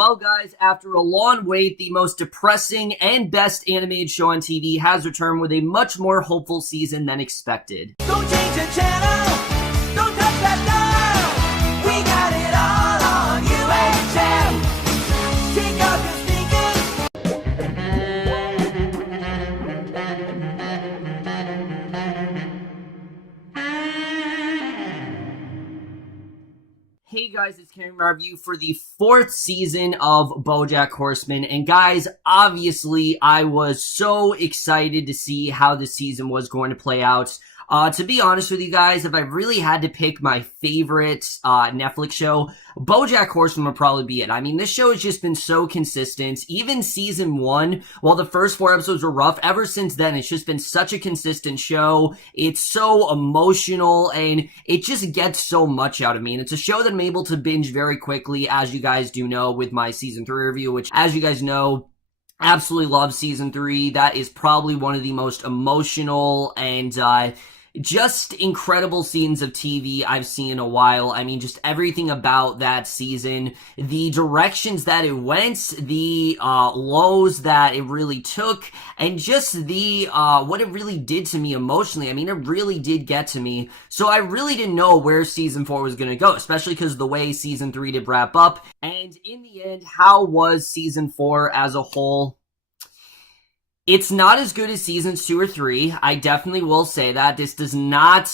Well, guys, after a long wait, the most depressing and best animated show on TV has returned with a much more hopeful season than expected. Don't change the channel, don't touch that dial. We got it all on UHF. Take off your Hey guys, it's Cameron review for the 4th season of BoJack Horseman, and guys, obviously I was so excited to see how the season was going to play out. To be honest with you guys, if I really had to pick my favorite Netflix show, BoJack Horseman would probably be it. I mean, this show has just been so consistent. Even season 1, while the first 4 episodes were rough, ever since then, it's just been such a consistent show. It's so emotional, and it just gets so much out of me. And it's a show that I'm able to binge very quickly, as you guys do know with my season 3 review, which, as you guys know, absolutely love season 3. That is probably one of the most emotional and, just incredible scenes of TV I've seen in a while. I mean, just everything about that season, the directions that it went, the lows that it really took, and just the what it really did to me emotionally. I mean, it really did get to me. So I really didn't know where season 4 was going to go, especially because the way season 3 did wrap up. And in the end, how was season 4 as a whole? It's not as good as seasons 2 or 3. I definitely will say that. This does not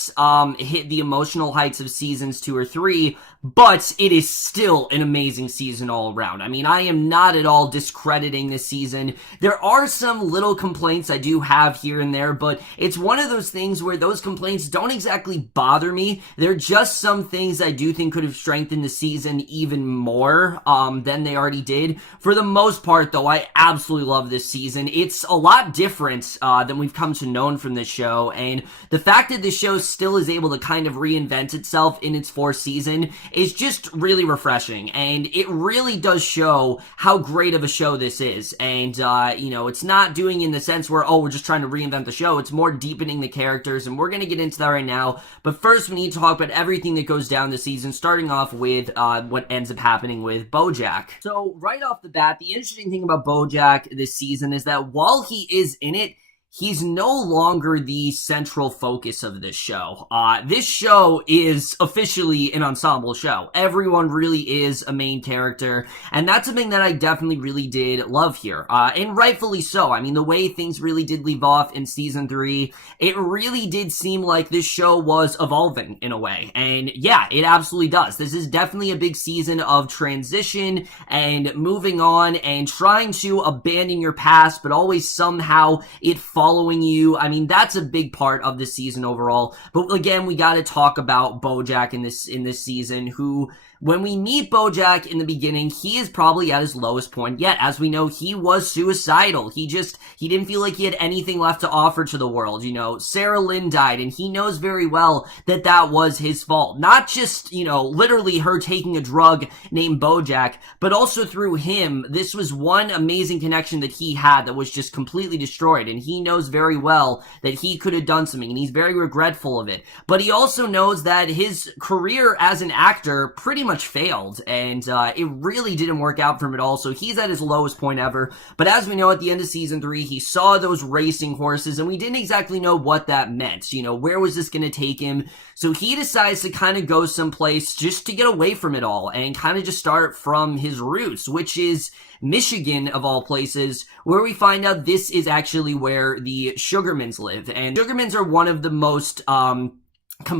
hit the emotional heights of seasons 2 or 3, but it is still an amazing season all around. I mean, I am not at all discrediting this season. There are some little complaints I do have here and there, but it's one of those things where those complaints don't exactly bother me. They're just some things I do think could have strengthened the season even more than they already did. For the most part, though, I absolutely love this season. It's a lot different than we've come to know from this show, and the fact that this show still is able to kind of reinvent itself in its 4th season is just really refreshing, and it really does show how great of a show this is. And you know, it's not doing in the sense where, oh, we're just trying to reinvent the show. It's more deepening the characters, and we're going to get into that right now. But first, we need to talk about everything that goes down this season, starting off with what ends up happening with BoJack. So right off the bat, the interesting thing about BoJack this season is that while he is in it, he's no longer the central focus of this show. This show is officially an ensemble show. Everyone really is a main character, and that's something that I definitely really did love here. And rightfully so. I mean, the way things really did leave off in season 3, it really did seem like this show was evolving in a way. And yeah, it absolutely does. This is definitely a big season of transition and moving on and trying to abandon your past, but always somehow it following you. I mean, that's a big part of the season overall. But again, we got to talk about BoJack in this season, who, when we meet BoJack in the beginning, he is probably at his lowest point yet. As we know, he was suicidal. He didn't feel like he had anything left to offer to the world. You know, Sarah Lynn died, and he knows very well that that was his fault. Not just, you know, literally her taking a drug named BoJack, but also through him. This was one amazing connection that he had that was just completely destroyed, and he knows very well that he could have done something, and he's very regretful of it. But he also knows that his career as an actor pretty much failed, and it really didn't work out for him at all. So he's at his lowest point ever. But as we know, at the end of season 3, he saw those racing horses, and we didn't exactly know what that meant. You know, where was this going to take him? So he decides to kind of go someplace just to get away from it all and kind of just start from his roots, which is Michigan, of all places, where we find out this is actually where the Sugarmans live. And Sugarmans are one of the most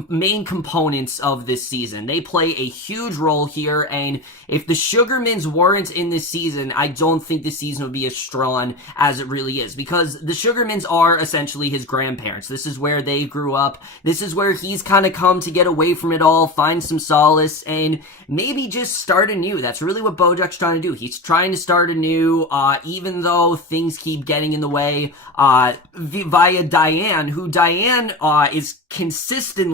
main components of this season. They play a huge role here, and if the Sugarmans weren't in this season, I don't think the season would be as strong as it really is, because the Sugarmans are essentially his grandparents. This is where they grew up. This is where he's kind of come to get away from it all, find some solace, and maybe just start anew. That's really what BoJack's trying to do. He's trying to start anew, even though things keep getting in the way, via Diane, who Diane is consistently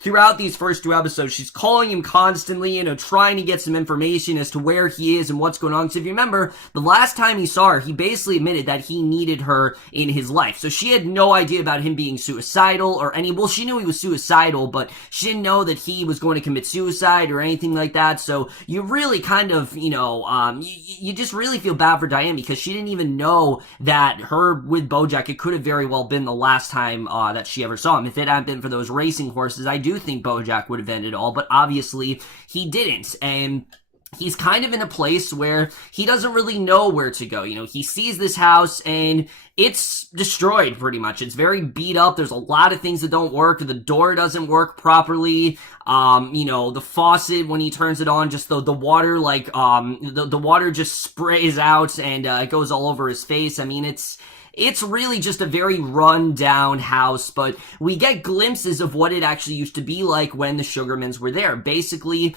throughout these first 2 episodes, she's calling him constantly, trying to get some information as to where he is and what's going on. Because if you remember, the last time he saw her, he basically admitted that he needed her in his life. So she had no idea about him being suicidal or well, she knew he was suicidal, but she didn't know that he was going to commit suicide or anything like that. So you really kind of, you just really feel bad for Diane, because she didn't even know that her with BoJack, it could have very well been the last time that she ever saw him. If it hadn't been for those racing horses, I do think BoJack would have ended it all, but obviously he didn't. And he's kind of in a place where he doesn't really know where to go. He sees this house and it's destroyed pretty much. It's very beat up. There's a lot of things that don't work. The door doesn't work properly. The faucet, when he turns it on, just the water, the water just sprays out and it goes all over his face. I mean, it's really just a very run-down house, but we get glimpses of what it actually used to be like when the Sugarmans were there. Basically,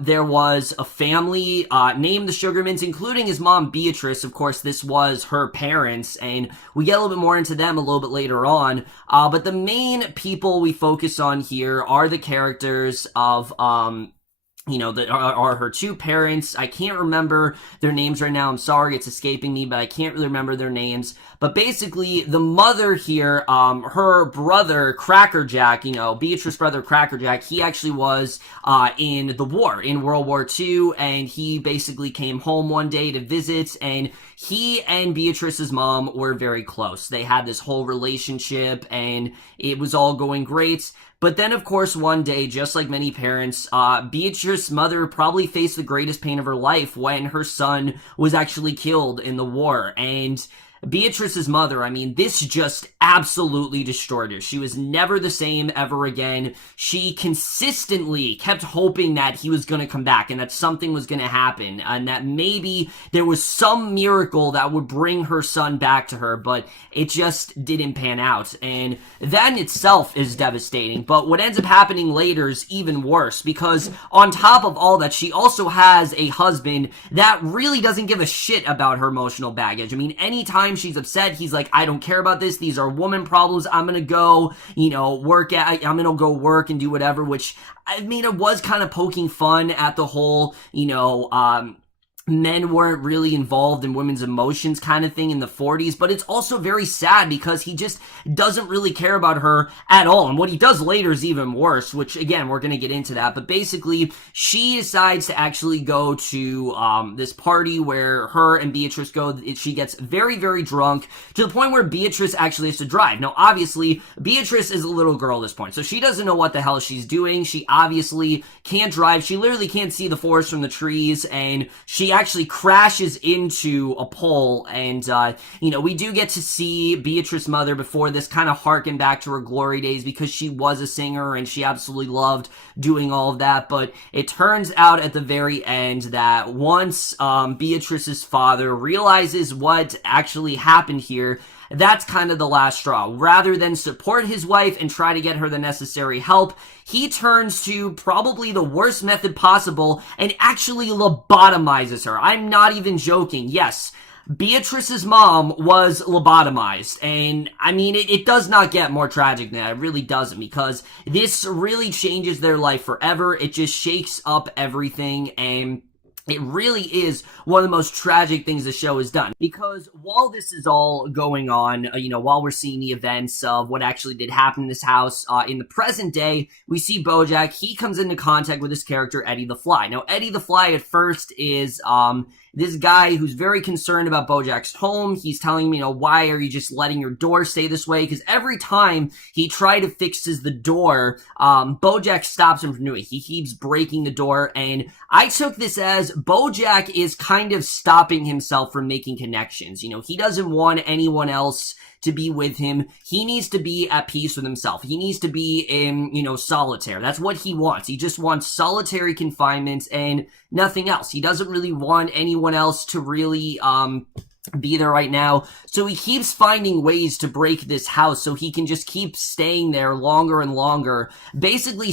there was a family named the Sugarmans, including his mom, Beatrice. Of course, this was her parents, and we get a little bit more into them a little bit later on. But the main people we focus on here are the characters of that are her 2 parents. I can't remember their names right now. I'm sorry, it's escaping me, but I can't really remember their names. But basically, the mother here, her brother, Crackerjack, Beatrice's brother, Crackerjack, he actually was in the war, in World War II, and he basically came home one day to visit, and he and Beatrice's mom were very close. They had this whole relationship, and it was all going great. But then, of course, one day, just like many parents, Beatrice's mother probably faced the greatest pain of her life when her son was actually killed in the war. And Beatrice's mother, I mean, this just absolutely destroyed her. She was never the same ever again. She consistently kept hoping that he was going to come back and that something was going to happen and that maybe there was some miracle that would bring her son back to her, but it just didn't pan out. And that in itself is devastating, but what ends up happening later is even worse, because on top of all that, she also has a husband that really doesn't give a shit about her emotional baggage. I mean, anytime she's upset, he's like, I don't care about this. These are woman problems. I'm gonna go, I'm gonna go work and do whatever, which, I mean, it was kind of poking fun at the whole, men weren't really involved in women's emotions kind of thing in the 40s, but it's also very sad because he just doesn't really care about her at all. And what he does later is even worse, which again, we're going to get into that. But basically, she decides to actually go to this party where her and Beatrice go. She gets very, very drunk to the point where Beatrice actually has to drive. Now, obviously, Beatrice is a little girl at this point, so she doesn't know what the hell she's doing. She obviously can't drive. She literally can't see the forest from the trees, and she actually crashes into a pole. And we do get to see Beatrice's mother before this kind of harken back to her glory days, because she was a singer and she absolutely loved doing all of that. But it turns out at the very end that once Beatrice's father realizes what actually happened here, that's kind of the last straw. Rather than support his wife and try to get her the necessary help, he turns to probably the worst method possible and actually lobotomizes her. I'm not even joking. Yes, Beatrice's mom was lobotomized, and I mean, it does not get more tragic than that. It really doesn't, because this really changes their life forever. It just shakes up everything, and it really is one of the most tragic things the show has done, because while this is all going on, while we're seeing the events of what actually did happen in this house, in the present day, we see BoJack. He comes into contact with his character, Eddie the Fly. Now, Eddie the Fly at first is, this guy who's very concerned about BoJack's home. He's telling me, why are you just letting your door stay this way? Because every time he tried to fixes the door, BoJack stops him from doing it. He keeps breaking the door, and I took this as BoJack is kind of stopping himself from making connections. He doesn't want anyone else to be with him. He needs to be at peace with himself. He needs to be in, solitaire. That's what he wants. He just wants solitary confinement and nothing else. He doesn't really want anyone else to really, be there right now. So he keeps finding ways to break this house so he can just keep staying there longer and longer, basically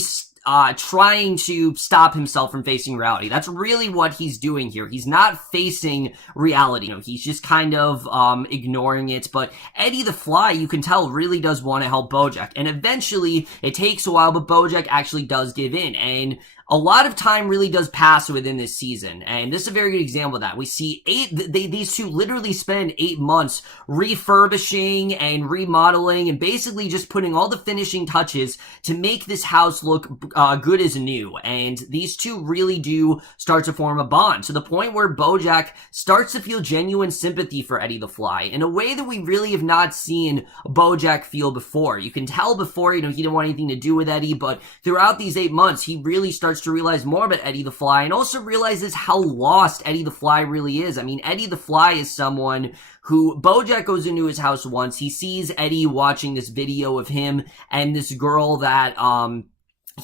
trying to stop himself from facing reality. That's really what he's doing here. He's not facing reality. He's just kind of ignoring it. But Eddie the Fly, you can tell, really does want to help BoJack. And eventually, it takes a while, but BoJack actually does give in. And a lot of time really does pass within this season, and this is a very good example of that. We see these two literally spend 8 months refurbishing and remodeling and basically just putting all the finishing touches to make this house look good as new. And these two really do start to form a bond to the point where BoJack starts to feel genuine sympathy for Eddie the Fly in a way that we really have not seen BoJack feel before. You can tell before, he didn't want anything to do with Eddie, but throughout these 8 months, he really starts to realize more about Eddie the Fly and also realizes how lost Eddie the Fly really is. I mean, Eddie the Fly is someone who BoJack goes into his house once. He sees Eddie watching this video of him and this girl that,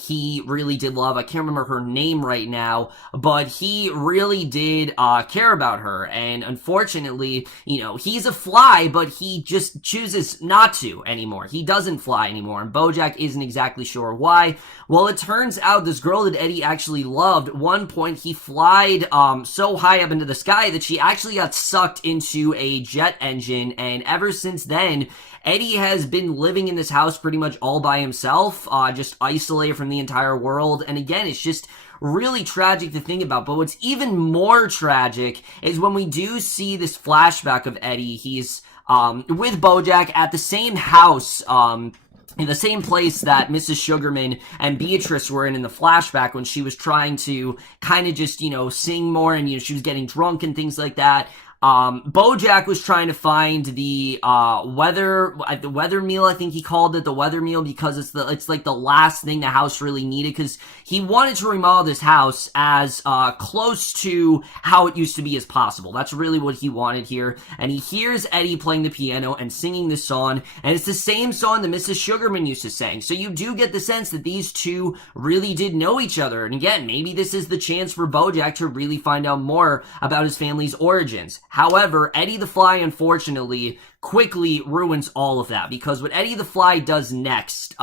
he really did love. I can't remember her name right now, but he really did care about her. And unfortunately, he's a fly, but he just chooses not to anymore. He doesn't fly anymore, and BoJack isn't exactly sure why. Well, it turns out this girl that Eddie actually loved, at one point he flied so high up into the sky that she actually got sucked into a jet engine, and ever since then, Eddie has been living in this house pretty much all by himself, just isolated from the entire world. And again, it's just really tragic to think about. But what's even more tragic is when we do see this flashback of Eddie. He's with BoJack at the same house, in the same place that Mrs. Sugarman and Beatrice were in the flashback when she was trying to kind of just, sing more and, she was getting drunk and things like that. BoJack was trying to find the weather meal, I think he called it the weather meal, because it's like the last thing the house really needed, because he wanted to remodel this house as close to how it used to be as possible. That's really what he wanted here. And he hears Eddie playing the piano and singing this song, and it's the same song that Mrs. Sugarman used to sing. So you do get the sense that these two really did know each other. And again, maybe this is the chance for BoJack to really find out more about his family's origins. However, Eddie the Fly, unfortunately, quickly ruins all of that, because what Eddie the Fly does next,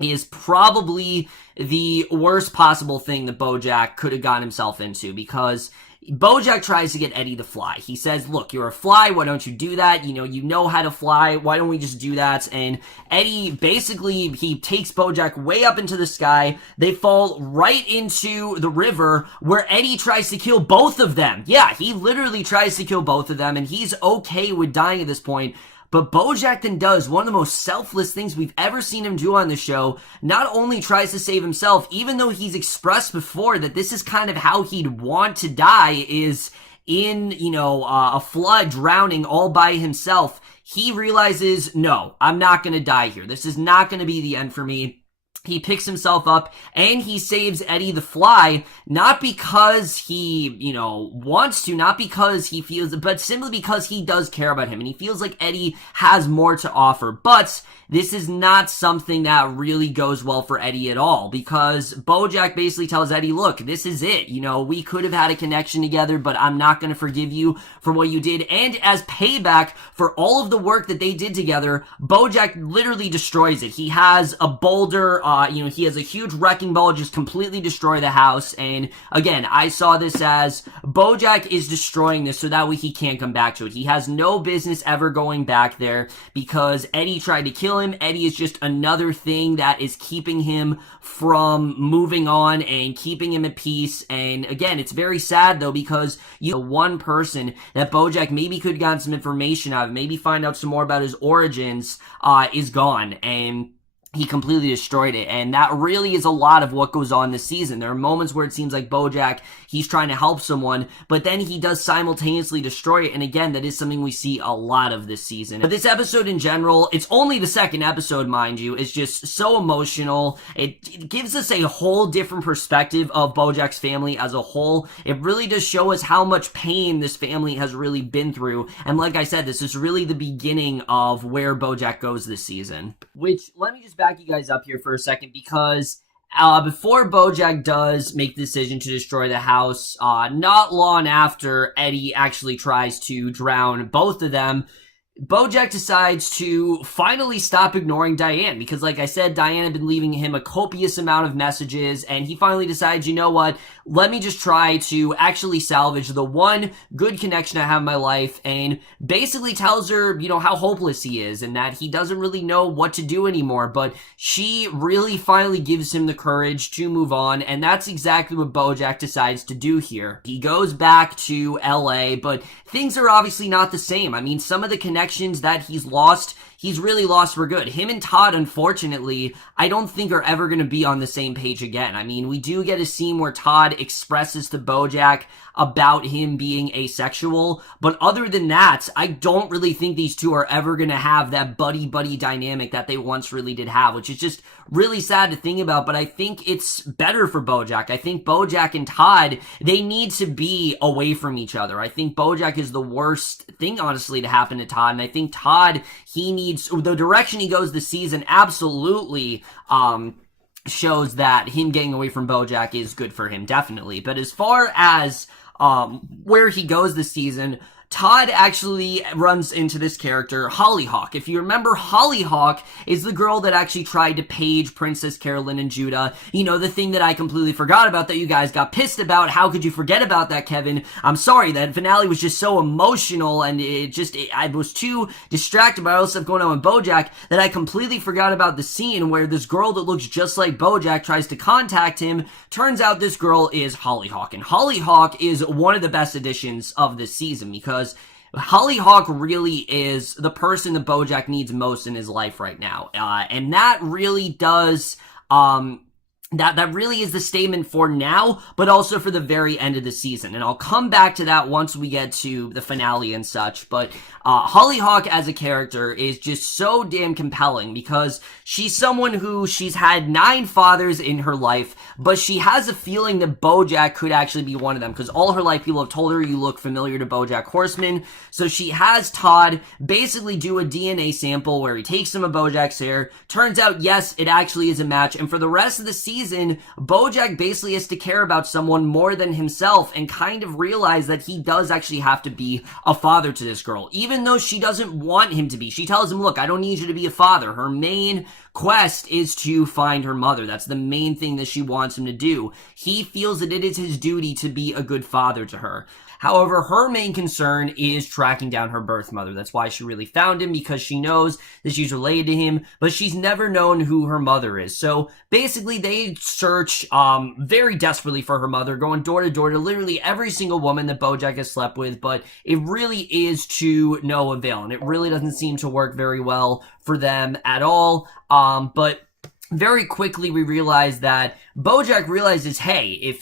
is probably the worst possible thing that BoJack could have gotten himself into, because BoJack tries to get Eddie to fly. He says, look, you're a fly, why don't you do that? You know how to fly, why don't we just do that? And Eddie, basically, he takes BoJack way up into the sky. They fall right into the river, where Eddie tries to kill both of them. Yeah, he literally tries to kill both of them, and he's okay with dying at this point. But BoJack then does one of the most selfless things we've ever seen him do on the show. Not only tries to save himself, even though he's expressed before that this is kind of how he'd want to die, is in, a flood, drowning all by himself. He realizes, no, I'm not going to die here. This is not going to be the end for me. He picks himself up and he saves Eddie the Fly, not because he, wants to, not because he feels it, but simply because he does care about him and he feels like Eddie has more to offer. But this is not something that really goes well for Eddie at all, because BoJack basically tells Eddie, look, this is it. We could have had a connection together, but I'm not going to forgive you for what you did. And as payback for all of the work that they did together, BoJack literally destroys it. He has a boulder, he has a huge wrecking ball just completely destroy the house. And again, I saw this as BoJack is destroying this so that way he can't come back to it. He has no business ever going back there because Eddie tried to kill him. Eddie is just another thing that is keeping him from moving on and keeping him at peace. And again, it's very sad though, because one person that BoJack maybe could have gotten some information out of, maybe find out some more about his origins, is gone. And he completely destroyed it, and that really is a lot of what goes on this season. There are moments where it seems like BoJack, he's trying to help someone, but then he does simultaneously destroy it, and again, that is something we see a lot of this season. But this episode in general, it's only the second episode, mind you, is just so emotional. It gives us a whole different perspective of BoJack's family as a whole. It really does show us how much pain this family has really been through, and like I said, this is really the beginning of where BoJack goes this season. Which, let me just back you guys up here for a second, because before BoJack does make the decision to destroy the house, not long after Eddie actually tries to drown both of them, BoJack decides to finally stop ignoring Diane because, like I said, Diane had been leaving him a copious amount of messages, and he finally decides, you know what, let me just try to actually salvage the one good connection I have in my life, and basically tells her, you know, how hopeless he is and that he doesn't really know what to do anymore, but she really finally gives him the courage to move on, and that's exactly what BoJack decides to do here. He goes back to LA, but things are obviously not the same. I mean, some of the connections that he's really lost for good. Him and Todd, unfortunately, I don't think are ever going to be on the same page again. I mean, we do get a scene where Todd expresses to BoJack about him being asexual, but other than that, I don't really think these two are ever going to have that buddy-buddy dynamic that they once really did have, which is just really sad to think about, but I think it's better for BoJack. I think BoJack and Todd, they need to be away from each other. I think BoJack is the worst thing, honestly, to happen to Todd, and I think Todd, he needs, the direction he goes this season absolutely, shows that him getting away from BoJack is good for him, definitely. But as far as where he goes this season, Todd actually runs into this character, Hollyhock. If you remember, Hollyhock is the girl that actually tried to page Princess Carolyn and Judah. You know, the thing that I completely forgot about that you guys got pissed about. How could you forget about that, Kevin? I'm sorry, that finale was just so emotional, and I was too distracted by all the stuff going on with BoJack that I completely forgot about the scene where this girl that looks just like BoJack tries to contact him. Turns out this girl is Hollyhock, and Hollyhock is one of the best additions of this season because Hollyhock really is the person that BoJack needs most in his life right now. And that really does, that really is the statement for now, but also for the very end of the season. And I'll come back to that once we get to the finale and such. But Hollyhock as a character is just so damn compelling because she's someone who she's had 9 fathers in her life, but she has a feeling that BoJack could actually be one of them because all her life people have told her you look familiar to BoJack Horseman. So she has Todd basically do a DNA sample where he takes some of BoJack's hair. Turns out, yes, it actually is a match. And for the rest of the season, BoJack basically has to care about someone more than himself and kind of realize that he does actually have to be a father to this girl, even though she doesn't want him to be. She tells him, look, I don't need you to be a father. Her main quest is to find her mother. That's the main thing that she wants him to do. He feels that it is his duty to be a good father to her. However, her main concern is tracking down her birth mother. That's why she really found him, because she knows that she's related to him, but she's never known who her mother is. So basically, they search very desperately for her mother, going door to door to literally every single woman that BoJack has slept with, but it really is to no avail, and it really doesn't seem to work very well for them at all. But very quickly we realize that BoJack realizes, hey, if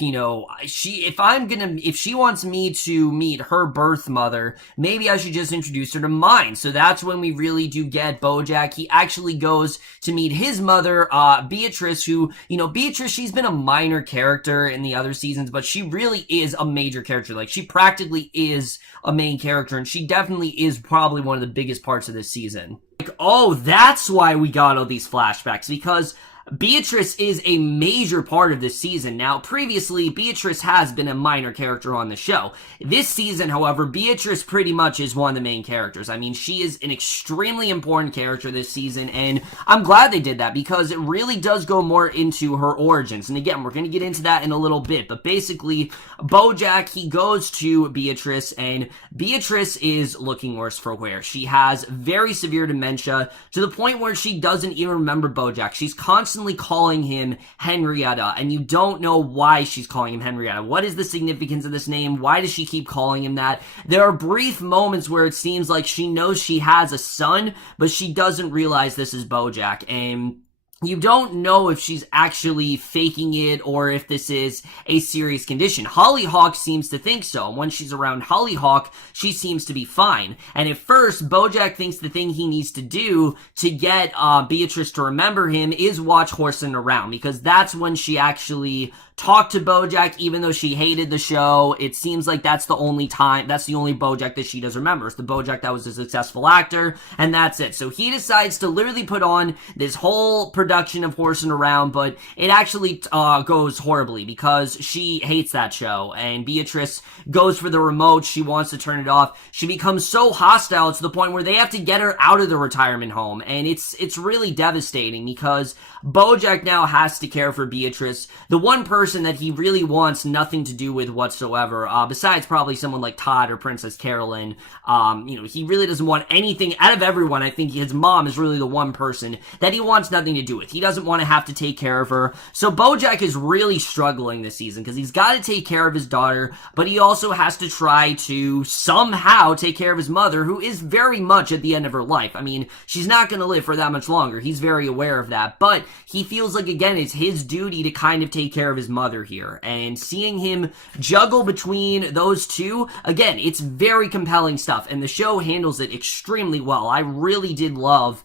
she wants me to meet her birth mother, maybe I should just introduce her to mine. So that's when we really do get BoJack. He actually goes to meet his mother, Beatrice, who, Beatrice, she's been a minor character in the other seasons, but she really is a major character. Like, she practically is a main character, and she definitely is probably one of the biggest parts of this season. Like, oh, that's why we got all these flashbacks, because Beatrice is a major part of this season. Now, previously, Beatrice has been a minor character on the show. This season, however, Beatrice pretty much is one of the main characters. I mean, she is an extremely important character this season, and I'm glad they did that because it really does go more into her origins. And again, we're going to get into that in a little bit, but basically, BoJack, he goes to Beatrice, and Beatrice is looking worse for wear. She has very severe dementia to the point where she doesn't even remember BoJack. She's constantly calling him Henrietta, and you don't know why she's calling him Henrietta. What is the significance of this name? Why does she keep calling him that? There are brief moments where it seems like she knows she has a son, but she doesn't realize this is BoJack, and you don't know if she's actually faking it or if this is a serious condition. Hollyhock seems to think so. And when she's around Hollyhock, she seems to be fine. And at first, BoJack thinks the thing he needs to do to get Beatrice to remember him is watch Horseman around, because that's when she actually talked to BoJack, even though she hated the show. It seems like that's the only BoJack that she does remember. It's the BoJack that was a successful actor, and that's it. So he decides to literally put on this whole production of Horsing Around, but it actually goes horribly because she hates that show, and Beatrice goes for the remote. She wants to turn it off. She becomes so hostile to the point where they have to get her out of the retirement home, and it's really devastating because BoJack now has to care for Beatrice, the one person that he really wants nothing to do with whatsoever, besides probably someone like Todd or Princess Carolyn. He really doesn't want anything out of everyone. I think his mom is really the one person that he wants nothing to do with. He doesn't want to have to take care of her. So BoJack is really struggling this season because he's got to take care of his daughter, but he also has to try to somehow take care of his mother, who is very much at the end of her life. I mean, she's not going to live for that much longer. He's very aware of that, but he feels like, again, it's his duty to kind of take care of his mother here. And seeing him juggle between those two, again, it's very compelling stuff, and the show handles it extremely well. I really did love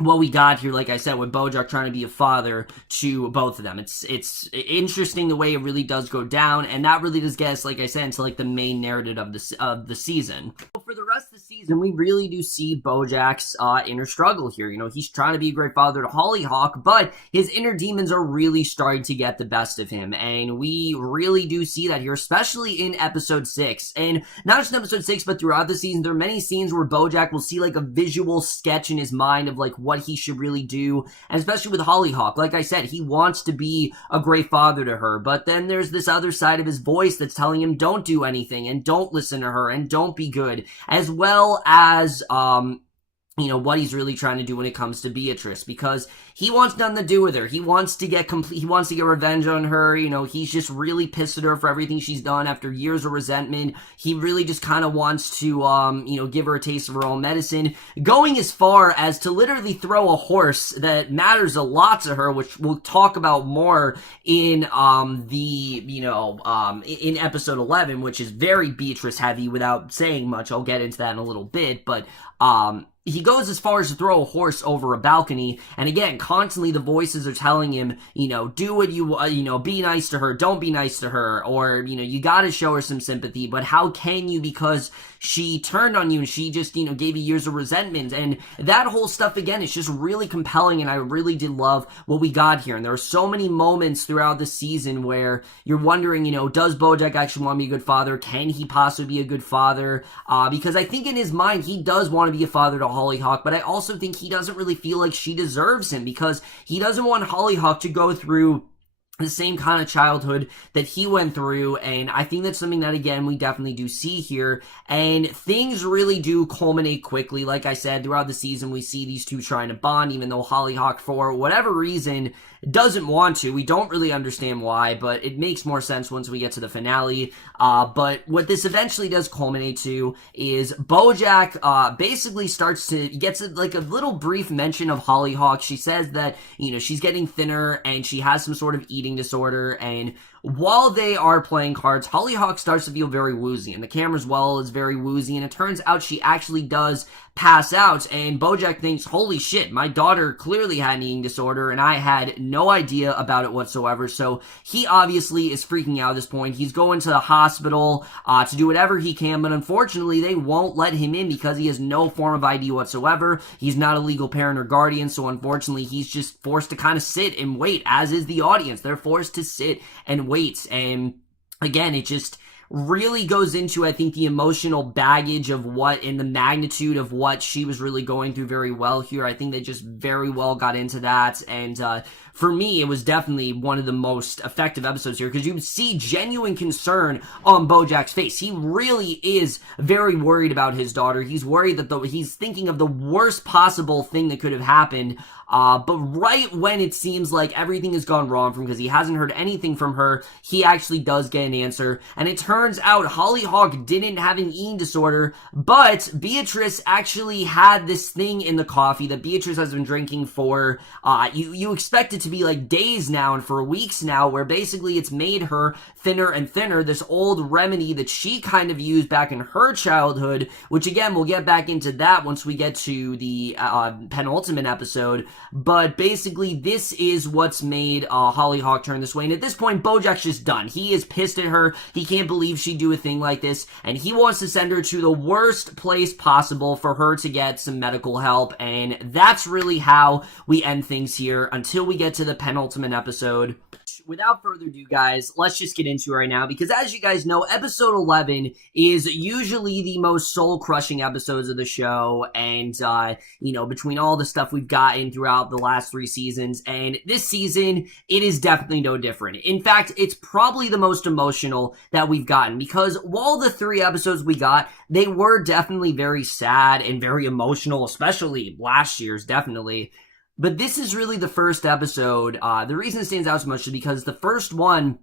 what we got here, like I said, with BoJack trying to be a father to both of them. It's interesting the way it really does go down, and that really does get us, like I said, into like the main narrative of the season. For the rest of the season, we really do see BoJack's inner struggle here. He's trying to be a great father to Hollyhock, but his inner demons are really starting to get the best of him, and we really do see that here, especially in episode 6. And not just in episode 6, but throughout the season, there are many scenes where BoJack will see like a visual sketch in his mind of like what he should really do, and especially with Hollyhock, like I said, he wants to be a great father to her, but then there's this other side of his voice that's telling him don't do anything, and don't listen to her, and don't be good, as well as what he's really trying to do when it comes to Beatrice, because he wants nothing to do with her. He wants to get revenge on her. He's just really pissed at her for everything she's done after years of resentment. He really just kind of wants to, give her a taste of her own medicine, going as far as to literally throw a horse that matters a lot to her, which we'll talk about more in, in episode 11, which is very Beatrice heavy without saying much. I'll get into that in a little bit, but, he goes as far as to throw a horse over a balcony, and again, constantly the voices are telling him, do what you, be nice to her, don't be nice to her, or, you gotta show her some sympathy, but how can you, because she turned on you and she just, gave you years of resentment, and that whole stuff, again, is just really compelling, and I really did love what we got here, and there are so many moments throughout the season where you're wondering, does BoJack actually want to be a good father? Can he possibly be a good father? Because I think in his mind, he does want to be a father to Hollyhock, but I also think he doesn't really feel like she deserves him, because he doesn't want Hollyhock to go through the same kind of childhood that he went through, and I think that's something that, again, we definitely do see here, and things really do culminate quickly. Like I said, throughout the season, we see these two trying to bond, even though Hollyhock, for whatever reason, doesn't want to. We don't really understand why, but it makes more sense once we get to the finale. But what this eventually does culminate to is BoJack basically gets like a little brief mention of Hollyhock. She says that, she's getting thinner and she has some sort of eating disorder, and while they are playing cards, Hollyhock starts to feel very woozy, and the camera as well is very woozy, and it turns out she actually does pass out, and BoJack thinks, holy shit, my daughter clearly had an eating disorder, and I had no idea about it whatsoever, so he obviously is freaking out at this point. He's going to the hospital to do whatever he can, but unfortunately, they won't let him in because he has no form of ID whatsoever. He's not a legal parent or guardian, so unfortunately, he's just forced to kind of sit and wait, as is the audience. They're forced to sit and wait, and again, it just really goes into, I think, the emotional baggage of what, and the magnitude of what she was really going through very well here. I think they just very well got into that, and for me, it was definitely one of the most effective episodes here, because you see genuine concern on BoJack's face. He really is very worried about his daughter. He's worried that he's thinking of the worst possible thing that could have happened, but right when it seems like everything has gone wrong for him, because he hasn't heard anything from her, he actually does get an answer, and it turns out Hollyhock didn't have an eating disorder, but Beatrice actually had this thing in the coffee that Beatrice has been drinking for, you expect it to be like days now and for weeks now, where basically it's made her thinner and thinner, this old remedy that she kind of used back in her childhood, which again, we'll get back into that once we get to the penultimate episode, but basically this is what's made Hollyhock turn this way, and at this point, BoJack's just done. He is pissed at her. He can't believe believe she'd do a thing like this, and he wants to send her to the worst place possible for her to get some medical help, and that's really how we end things here until we get to the penultimate episode. Without further ado, guys, let's just get into it right now, because as you guys know, episode 11 is usually the most soul-crushing episodes of the show, and, between all the stuff we've gotten throughout the last 3 seasons, and this season, it is definitely no different. In fact, it's probably the most emotional that we've gotten, because while the 3 episodes we got, they were definitely very sad and very emotional, especially last year's, definitely. But this is really the first episode. The reason it stands out so much is because the first one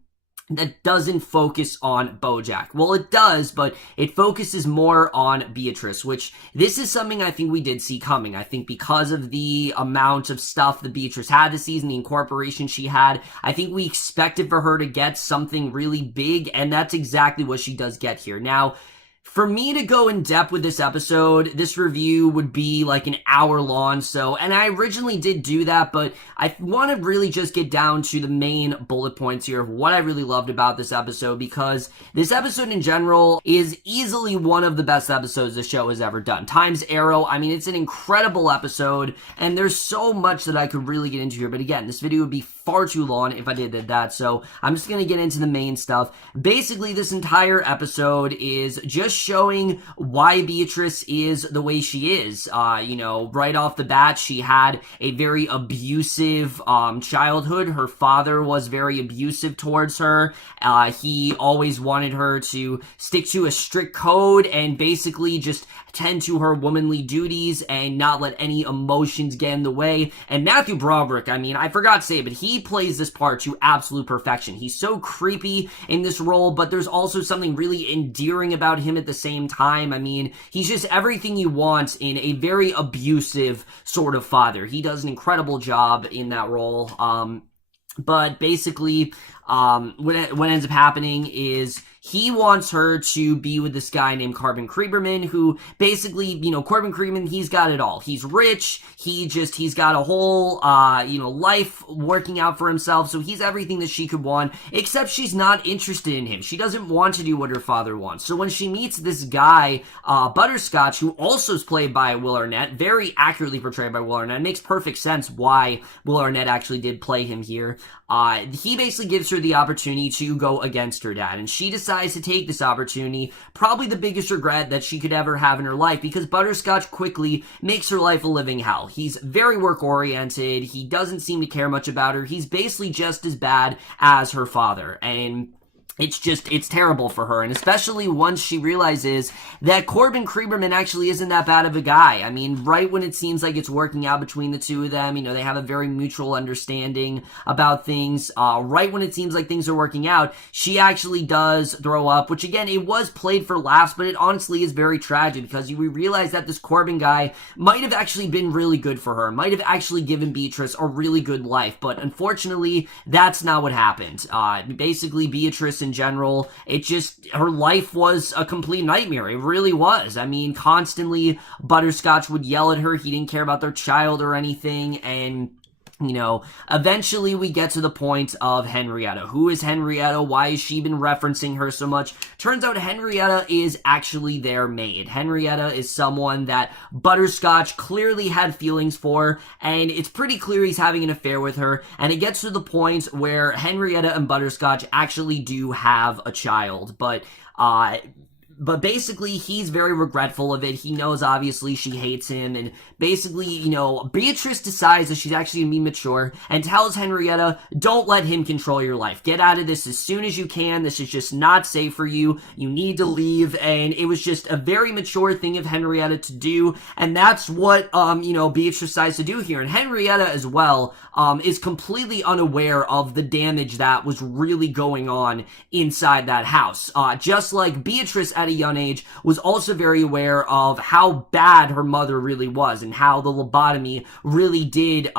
that doesn't focus on BoJack. Well, it does, but it focuses more on Beatrice, which this is something I think we did see coming. I think because of the amount of stuff that Beatrice had this season, the incorporation she had, I think we expected for her to get something really big, and that's exactly what she does get here. Now, for me to go in depth with this episode, this review would be like an hour long, and I originally did do that, but I want to really just get down to the main bullet points here of what I really loved about this episode, because this episode in general is easily one of the best episodes the show has ever done. Times Arrow, I mean, it's an incredible episode, and there's so much that I could really get into here, but again, this video would be far too long if I did that, so I'm just going to get into the main stuff. Basically, this entire episode is just showing why Beatrice is the way she is. Right off the bat, she had a very abusive childhood. Her father was very abusive towards her. He always wanted her to stick to a strict code and basically just tend to her womanly duties and not let any emotions get in the way. And Matthew Broderick, I mean, I forgot to say it, but he plays this part to absolute perfection. He's so creepy in this role, but there's also something really endearing about him at the same time. I mean, he's just everything you want in a very abusive sort of father. He does an incredible job in that role. But basically, what ends up happening is he wants her to be with this guy named Corbin Creeberman, who basically, Corbin Creeberman, he's got it all. He's rich, he's got a whole, life working out for himself, so he's everything that she could want, except she's not interested in him. She doesn't want to do what her father wants. So when she meets this guy, Butterscotch, who also is played by Will Arnett, very accurately portrayed by Will Arnett, it makes perfect sense why Will Arnett actually did play him here. He basically gives her the opportunity to go against her dad, and she decides to take this opportunity, probably the biggest regret that she could ever have in her life, because Butterscotch quickly makes her life a living hell. He's very work-oriented, he doesn't seem to care much about her, he's basically just as bad as her father, and it's terrible for her, and especially once she realizes that Corbin Creeberman actually isn't that bad of a guy. I mean, right when it seems like it's working out between the two of them, they have a very mutual understanding about things, right when it seems like things are working out, she actually does throw up, which again, it was played for laughs, but it honestly is very tragic, because we realize that this Corbin guy might have actually been really good for her, might have actually given Beatrice a really good life, but unfortunately, that's not what happened. Basically, Beatrice in general, her life was a complete nightmare. It really was. I mean, constantly Butterscotch would yell at her. He didn't care about their child or anything, and eventually we get to the point of Henrietta. Who is Henrietta? Why has she been referencing her so much? Turns out Henrietta is actually their maid. Henrietta is someone that Butterscotch clearly had feelings for, and it's pretty clear he's having an affair with her, and it gets to the point where Henrietta and Butterscotch actually do have a child, but basically, he's very regretful of it. He knows, obviously, she hates him, and basically, Beatrice decides that she's actually going to be mature and tells Henrietta, don't let him control your life. Get out of this as soon as you can. This is just not safe for you. You need to leave, and it was just a very mature thing of Henrietta to do, and that's what, Beatrice decides to do here. And Henrietta, as well, is completely unaware of the damage that was really going on inside that house. Just like Beatrice at a young age was also very aware of how bad her mother really was, and how the lobotomy really did